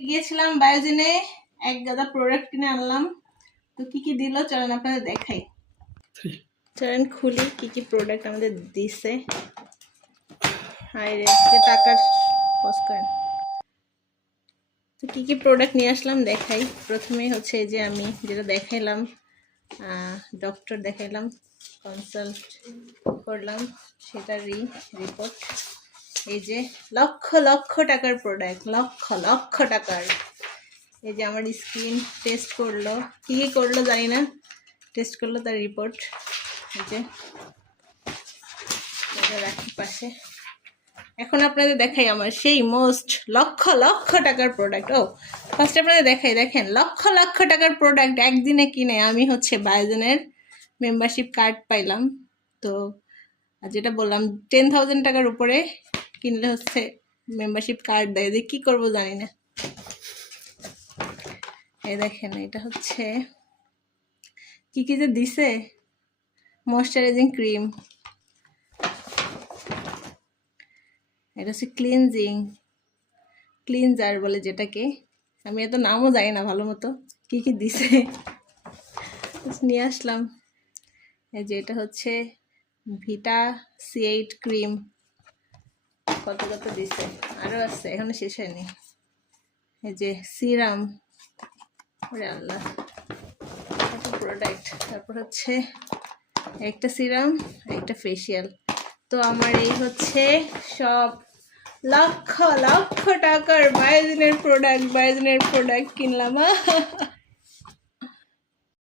গিয়েছিলাম বায়োজিনে, এক গাদা প্রোডাক্ট কিনে আনলাম। তো কি কি দিল চলেন আপনাদের দেখাই। চলেন খুলি কি কি প্রোডাক্ট আমাদের দিছে। হায় রে, আজকে টাকার পজ করেন। তো কি কি প্রোডাক্ট নিয়ে আসলাম দেখাই। প্রথমেই হচ্ছে যে আমি যেটা দেখাইলাম, ডক্টর দেখাইলাম, কনসাল্ট করলাম, সেটারই রিপোর্ট। এই যে লক্ষ লক্ষ টাকার প্রোডাক্ট, লক্ষ লক্ষ টাকার। এই যে আমার স্কিন টেস্ট করলো, কি কি করলো জানি না, টেস্ট করলো তার রিপোর্ট। এই যে রাখি পাশে। এখন আপনাদের দেখাই আমার সেই মোস্ট লক্ষ লক্ষ টাকার প্রোডাক্ট। ও ফার্স্ট আপনাদের দেখাই, দেখেন লক্ষ লক্ষ টাকার প্রোডাক্ট একদিনে কিনে আমি হচ্ছে বায়োজনের মেম্বারশিপ কার্ড পাইলাম। তো যেটা বললাম 10,000 টাকার উপরে কিনলে হচ্ছে মেম্বারশিপ কার্ড দেয়, যে কী করবো জানি না। এই দেখেন এটা হচ্ছে কি কি যে দিছে, ময়শ্চারাইজিং ক্রিম, এটা হচ্ছে ক্লিনজার বলে যেটাকে, আমি এত নামও জানি না ভালো মতো কি কি দিছে, নিয়ে আসলাম। এই যে এটা হচ্ছে ভিটা C8 ক্রিম, কত কত দিছে, আরও আছে এখনো শেষ হয়নি। এই যে সিরাম, ওরে আল্লাহ কত প্রোডাক্ট। তারপর হচ্ছে একটা সিরাম, একটা ফেসিয়াল। তো আমার এই হচ্ছে সব লক্ষ লক্ষ টাকার বায়োজিনের প্রোডাক্ট কিনলাম।